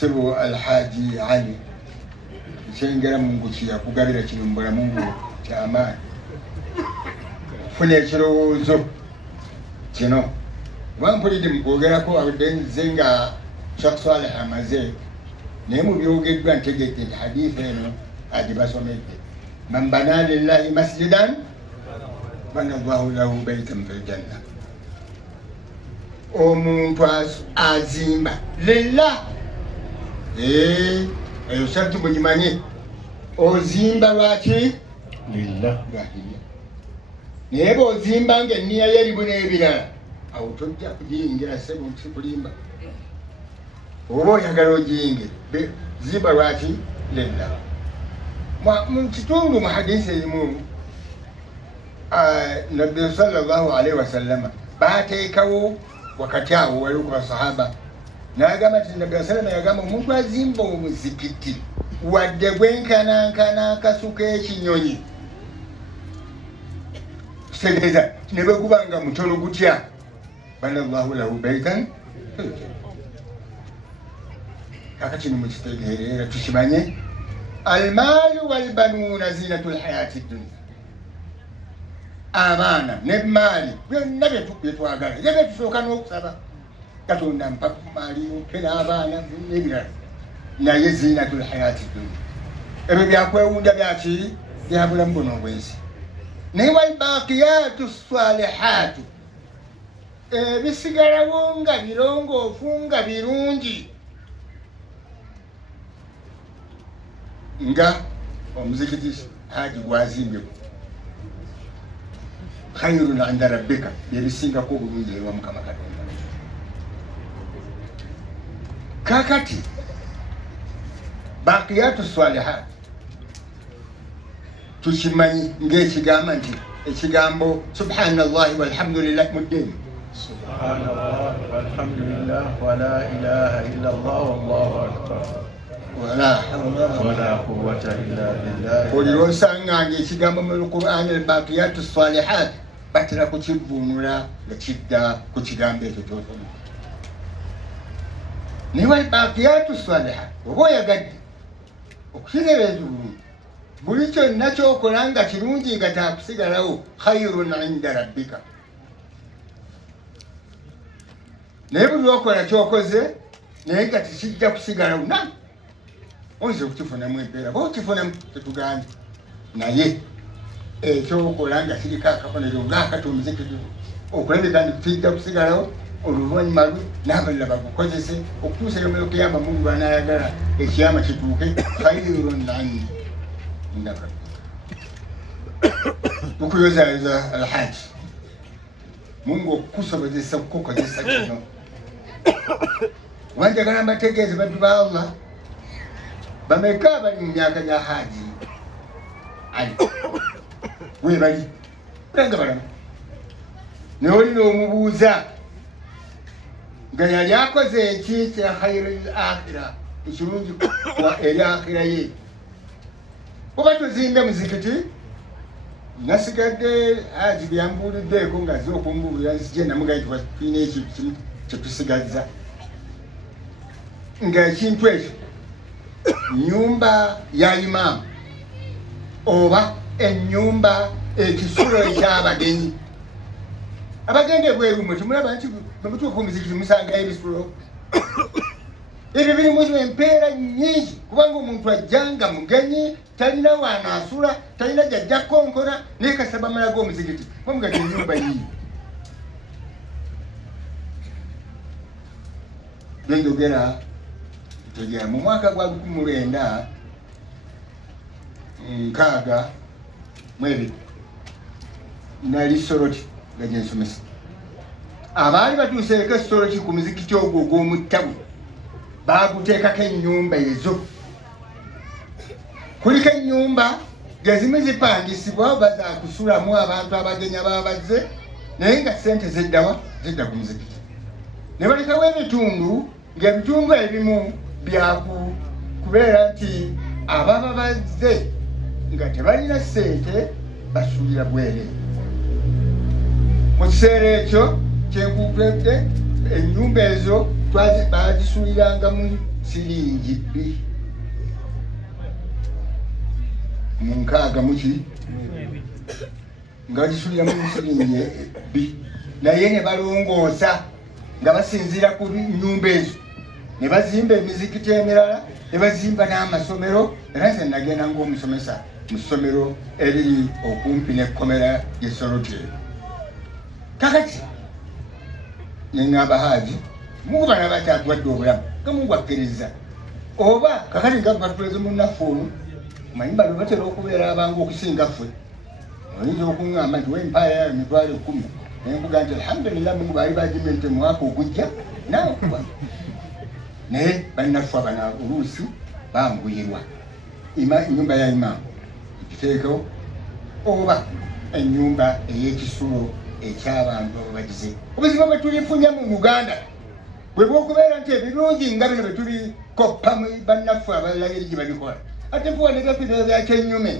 Sibu Alhaji Ali Chengera Mungu chia kugabira kino mbula Mungu kyamaani funa ekirowoozo kino wampulidde mukwogerako adenze nga Sheik Saleh amaze naye mu byogeddwa ntegedde nti hadithi eno agibasomedde man bana lillahi masjidan bana Allahu lahu baytan fil janna omuntu azimba lillah eyo sharti mugimanye ozimba lwaki lillah naye bw'ozimba ng'enniya ye erimu n'ebirala awo tojja kugiyingira sebo nti kulimba oba oyagala ogiyingire zimba lwaki lillah mu kitundu mu hadisi erimu nabbi sallallahu alaihi wasallama baateekawo wakati awo waliwo ku basahaba n'agamba nti nabbi wasallama yagamba omuntu azimba omuzikiti wadde gwenkanankana akasu k'ekinyonyi kitegeeza ne bwe gubanga mutono gutya bana Allahu lahu baytan kakati ni mukitegeerera tukimanye almaalu walbanuuna zinatu lhayati dunia abaana n'emaali byonna byetwagala ye byetusooka n'okusaba katonda mpa maali mpe n'abaana n'ebirala naye zinatu lhayati dunia ebyo byakwewunda byaki byabulamu buno obwensi naye walbaqiyatu salihatu bisigalawo nga birongoofu nga birungi nga omuzikiti haji gwazimbyeku khayrun inda rabbika byebisingako obulungi ewa Mukama Katonda. Kakati baqiyatu salihat tukimanyi ng'ekigamba nti ekigambo subhanallahi walhamdulillahi muddeni subhanallah walhamdulillah wala ilaha illallah wallahu akbar wala quwwata illa billah olirosanga ng'ekigambo mu Qur'an albaqiyatu salihat batera kukivvuunula nga kidda ku kigambo ekyo kyosoma naye albaqiyatu salihat oba oyagadde okukitereeza obulungi buli kyonna kyokola nga kirungi nga takusigalawo khayrun inda rabbika naye buli okola kyokoze naye nga tikijja kusigalawo na oyinza okukifunamu empeera ba okifunamu tetugambye naye ekyokola nga kiriko akabonero ngaakati omuzikiti okulabika nti kijja kusigalawo oluvannyuma lwe n'abalala bagukozese okutuusa yomero kiyama Mungu anaayagala ekiyama kituuke khayrun inda rabbika okuyozayoza alhaji Mungu okukusobozesa okukozesa kino wanjagala mbategeeze baddu ba Allah bameka bali mu myaka gya haji ali webali nga balamu naye olina omubuuza nga yali akoze eki kya khayrul akhira ekirungi eri akhira ye oba tuzimbe muzikiti nasigadde haji byambuuliddeeko nga ze okumbuulira nzije namugaye tulina ekintu kimu kyetusigazza ng'ekintu ekyo nyumba ya imaamu oba ennyumba ekisulo eky'abagenyi abagenda ebweru mwe tumulaba nti bwemutuuka omuzikiti musangayo ebisulo ebyo birimu empeera nnyingi kubanga omuntu ajjanga mugenyi talina waanaasula talina jajja konkona naye kasaba amala g'omuzikiti omugati ennyumba yiyi benjogera tegera mu mwaka gwa 1962 nali Soroti nga gyensomesa abaali batuuseeko esoroti ku muzikiti ogwo ogw'omuttabu baaguteekako ennyumba ezo kuliko ennyumba gezimu zipangisibwa bazaakusulamu abantu abagenya baabazze naye nga ssente zeddawa zidda ku muzikiti ne balekawo ebitundu ng'ebitundu ebimu byakubeera nti ababa bazze nga tebalina ssente basuulira bwereere mu kiseera ekyo kyenkukuledde ennyumba ezo bazisuulirangamu siringi bbi mu nkaaga muki nga bagisuliramu siringi bbi naye ne balongoosa nga basinziira ku nnyumba ezo ne bazimba emizikiti emirala ne bazimba n'amasomero era nze nagenda ng'omusomesa mu ssomero eriri okumpi n'ekkomera y'essoroti kakati neŋŋamba Haaji Mungu bana bakyatuwadde obulamu nga Mungu akkiriza oba kakati nga batuleze munnaffe ono manyi bano batera okubeera abangu okusinga ffe oyinza okuŋŋamba nti wempaaya yayo emitwalo 10 nenkuga nti alhamdulillah Mungu baali bagimye nti omwaka ogujja naawe okuba naye bannaffe abana oluusi banguyirwa ennyumba ya imaamu ekiteekeo oba ennyumba ey'ekisulo eky'abantu ababagize obuzibu bwe tulifunye mu Uganda bwe bwokubeera nti ebirungi nga bino bwe tulikoppa mu bannaffe abalala eri gye babikola ate fuwanegapiro byakyenyume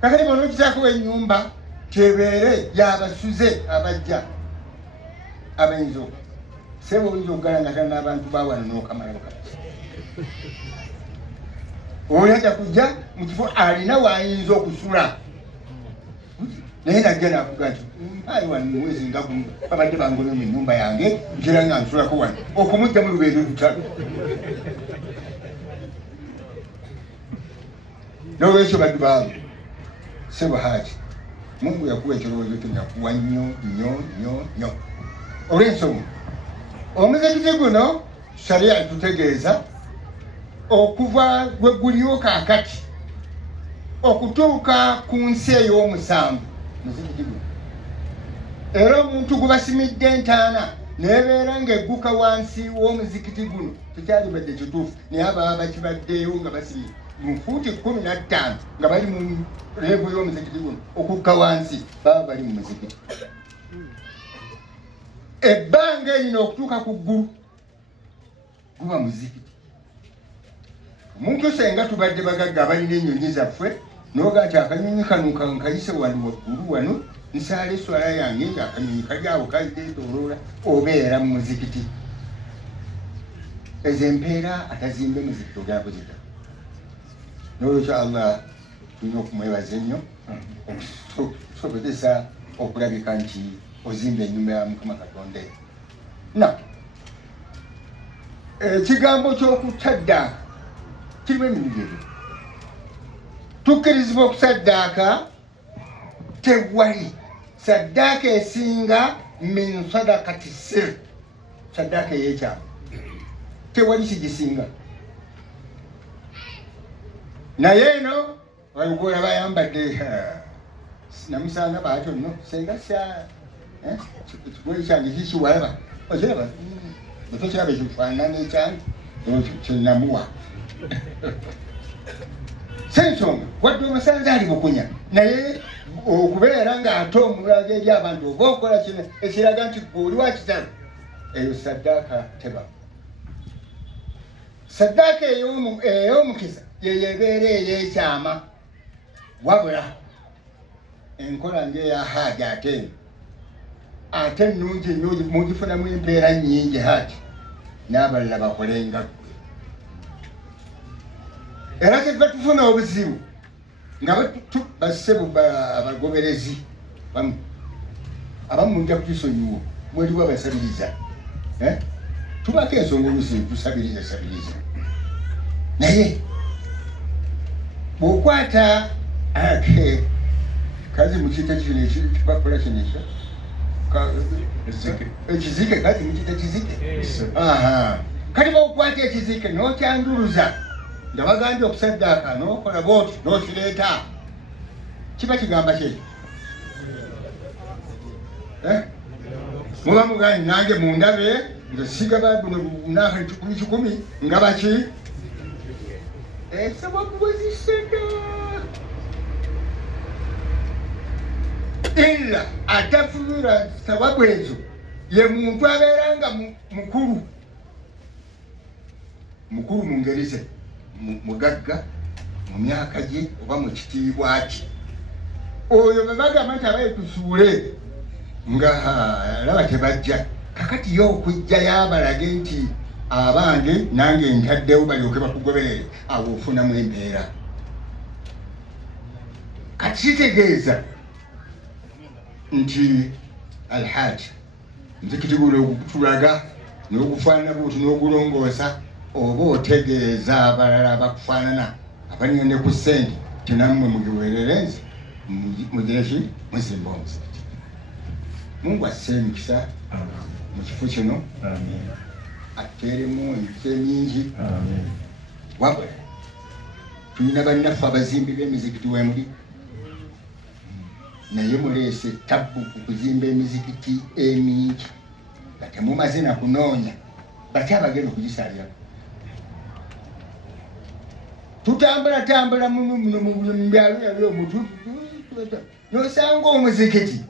kakati bona okitaako ennyumba tebeere yabasuze abajja abayinza sebo oyinza okugalangatana n'abantu bawano n'okamala bukati oyo ajja kujja mu kifo alina waayinza okusula naye najja nakuga nti mpayi wano mwezi nga gumu babadde bangomye mu nnyumba yange nkira nga nsulako wano okumujja mu lubeere lutalo n'olwekyo baddu baabe sebo Haaji Mungu yakuwa ekirowoozo kyo yakuwa nnyo nnyo nnyo nnyo olw'ensonga omuzikiti guno sharia etutegeeza okuva gwe guliwo kaakati okutuuka ku nsi ey'omusanvu muzikiti guno era omuntu gubasimidde entaana nebeera ng'egguka wansi w'omuzikiti guno tekyalibadde kituufu naye ababa bakibaddeyo nga basimidde mu fuuti 15 nga bali mu levu y'omuzikiti guno okukka wansi baba bali mu muzikiti ebbanga erino okutuuka ku ggulu guba muzikiti omuntu senga tubadde bagagga abalina ennyonyi zaffe noga nti akanyonyi kano kankayise wano waggulu wano nsaala eswala yange nga akanyonyi kali awo kalidetoloola obeera mu muzikiti ezo empeera atazimbe muzikiti ogenda kuzita n'olwekyo Allah tulina okumwebaza ennyo okusobozesa okulabika nti ozimba ennyumba ya Mukama Katonda na ekigambo ky'okutaddaaka kirimu emirimu ebiri tukkirizibwa okusaddaaka tewali saddaaka esinga min sadakati sir saddaaka ey'ekyama tewali kigisinga naye eno walugoola bayambadde namusanga baatyo nno senga sa ekigoli kyange kikiwalaba okiraba ekyokyaba ekifaanana ekyange kyenamuwa sensonga wadde omusanze ali bukunya naye okubeera ng'ate omulaga eri abantu oba okola kino ekiraga nti oli wakitalo eyo saddaaka teba saddaaka ey'omukisa yeyebeera ey'ekyama wabula enkola ng'eya Haaji ate ennungi nnyo mugifunamu embeera nnyingi Haaji n'abalala bakolenga era kyetuba tufuna obuzibu nga bassebo abagoberezi bamu abamu mujja kutusonyiwa mweriwo abasabiriza tubako ensonga oluusi tusabiriza naye bw'okwata kazi mukiyita kino ekipapula kino ekizike kazi mukiyita kizike kati bw'okwata ekizike n'okyanjuluza nga bagambye okusaddaaka n'okola bwoti n'okireeta kiba kigamba kyekyo muba mugambye nange mundabe nze sigaba buno bunaka 10 nga baki sababu bwezisenda illa atafunira sababu ezo ye muntu abeeranga mukulu mu ngeri ze mugagga mu myaka gye oba mu kitiibwa kye oyo bwe bagamba nti abaye tusuule nga laba tebajja kakati yo okujja yabalage nti abange nange ntaddewo balyoke bakugoberere awo ofunamu embeera. Kati kitegeeza nti alhaji muzikiti guno ogutulaga n'ogufaanana buuti n'ogulongoosa oba otegeeza abalala abakufaanana abaliyo ne ku ssente tinammwe mugiweerere nze mugireki muzimba omuzikiti. Mungu asse emikisa mu kifo kino atteeremu emikisa emingi. Wabula tulina bannaffe abazimbi b'emizikiti wemuli naye muleese tabbu ku kuzimba emizikiti emingi nga temumaze na kunoonya bati abagenda okugisaalirako. Tutambula muno mu byalo yabyo n'osanga omuzikiti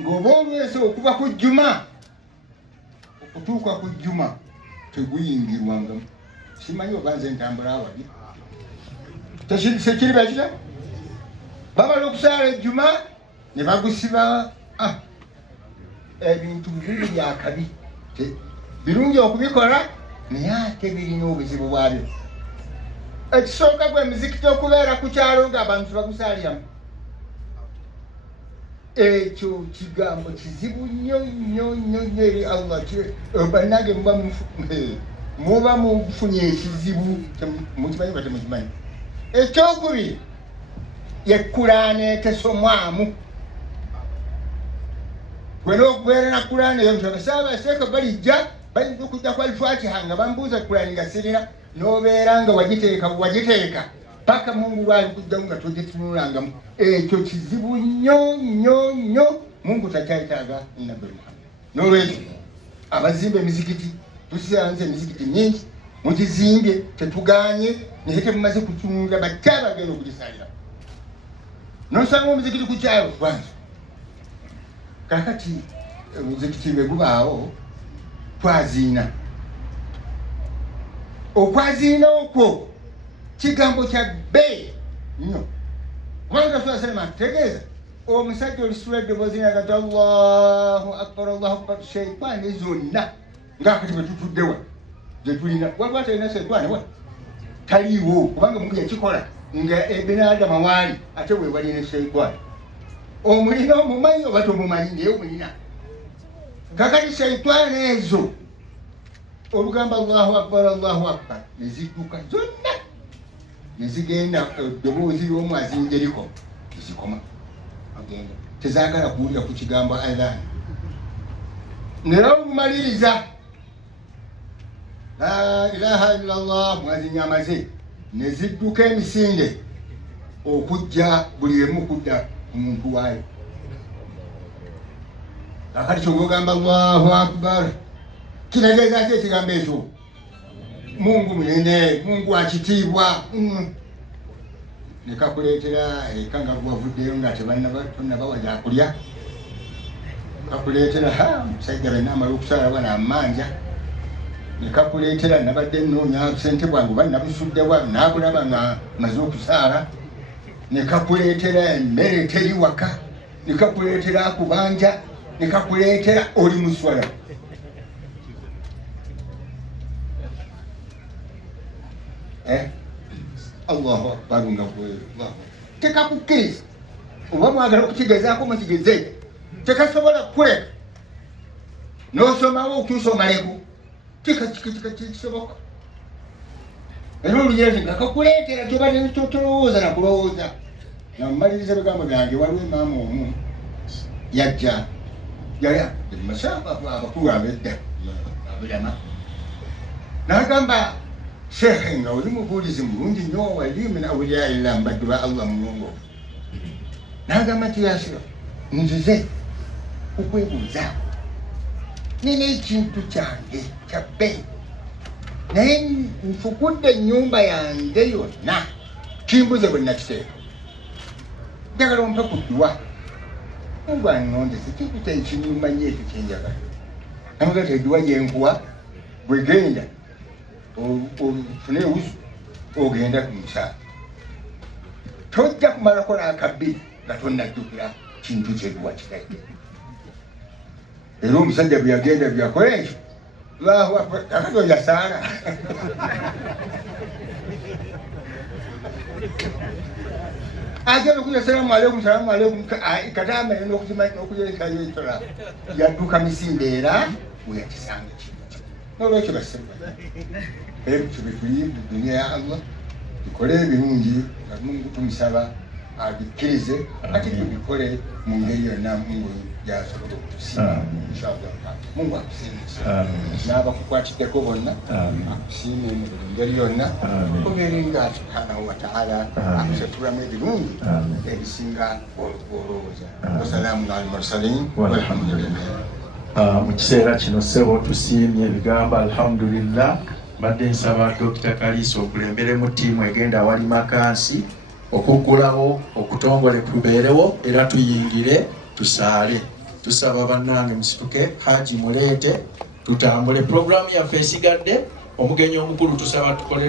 ng'oba olwese okuva ku jjuma okutuuka ku jjuma teguyingirwangamu. Simanyi oba nze ntambula awali tekiri bakira bamala okusaala ejjuma ne bagusiba. Ebintu bibiri byakabi birungi okubikola naye ate birina obuzibu bwabyo. Ekisooka gwe mizikiti okubeera ku kyalo ng'abantu bagusaaliramu, ekyo kigambo kizibu nnyo eri Allah. Bannange muba mufunye ekizibu mukimanyi ba temukimanyi. Ekyokubiri ye Kulaani etesomwamu. Gwe n'okubeera na Kulaani eyo nti abasaabaseeka balijja bayinza okujja ku Al-Fatiha nga bambuuza Kulaani nga sirina n'obeera nga wagiteeka paka Mungu lwali kujjamu nga togitunulangamu. Ekyo kizibu nnyo. Mungu takyayetaaga Nabbi Muhammad. N'olwekyo abazimba emizikiti tusiranze emizikiti mingi mugizimbye tetuganye naye temumaze kutunula bajja bagenda okugisaalira. Nosanga omuzikiti ku kyalo kwanza kakati omuzikiti bwe gubaawo twaziina. Okwaziina okwo kigambo kya bbeeyi nnyo. Kubanga Rasul salama tegeeza omusajja olisitula eddoboozi nagati Allahu akbar sheitaani zonna ngaakati bwe tutuddewa gye tulina waliwo atalina sheitaani wa taliiwo kubanga Mungu yakikola nga ebinaadama waali ate weewali ne sheitaani. Omulina omumanyi oba tomumanyi naye omulina. Kakati sheitaani ezo olugamba Allahu akbar nezidduka zonna nezigenda eddoboozi ly'omu azinjeriko nezikoma agenda tezaagala kuwulira ku kigambo adhan. Naye olumaliriza la ilaha illallah mwazinyamaze nezidduka emisinde okujja buli emu kudda ku muntu waayo. Kakati kyogamba Allahu akbar kitegeeza ki ekigambo ekyo? Mungu munene, Mungu akitiibwa. Nekakuleetera eka nga gwavuddeyo nga tebannabawa gyakulya. Kakuleetera omusajja benna amala okusaala bwana amanja. Nekakuleetera nabadde nnoonya ssente bwange oba nabusuddewa naabulaba nga maze okusaala. Nekakuleetera emmere teri waka. Nekakuleetera akubanja. Nekakuleetera oli muswala. Allahu akbar nga Allah tekakukkiriza oba mwagala okukigezaako mukigeze tekasobola kukuleka n'osomawo okutuusa omaleko kisoboka. Era olugero nga kakuleetera tobadde tolowooza nakulowooza. Namumaliriza ebigambo byange waliwo emaama omu yajja yali masaba abakulu abedda abulama n'agamba Sheikh nga oli mubuulizi mulungi nnyo wali min awliyaa illah mbaddu ba Allah mulongoofu. N'agamba nti yasira nzize okwebuuzaako nina ekintu kyange kya bbeeyi naye nfukudde ennyumba yange yonna kimbuze bwe nakiteeka njagala ompe ku dduwa. Mungu annondese kintu kyenkinyuma nnyo ekyo kyenjagala. Namugamba edduwa gyenkuwa bwegenda ofune ewuzu ogenda ku mukyala tojja kumalako n'akabbiri nga tonnajjukira kintu kyedduwa kitaike. Era omusajja bwe yagenda byakola ekyo Allahu akbar akato yasana agera kuya salamu alaikum katama ino kuzima okuyeka yoitola yaduka misindera uyakisange n'olwekyo basirwa ekyo dunia ya Allah tukole ebirungi nga Mungu tumusaba abikkirize ate tubikole mu ngeri yonna Mungu yasobola okutusiima inshallah. Mungu akusiimisa n'abakukwatiddeko bonna akusiime mu buli ngeri yonna obeeringa subhanahu wa ta'ala akusatulamu ebirungi ebisinga olowooza. Wasalaamu ala al-mursalin walhamdulillah. Mu kiseera kino ssebo tusiimye ebigambo alhamdulillah. Mbadde nsaba Dr. Kaliisa okulemberemu ttiimu egenda awali makansi okuggulawo okutongole kubeerewo era tuyingire tusaale. Tusaba bannange musituke Haji muleete tutambule. Programu yaffe esigadde omugenyi omukulu tusaba tukole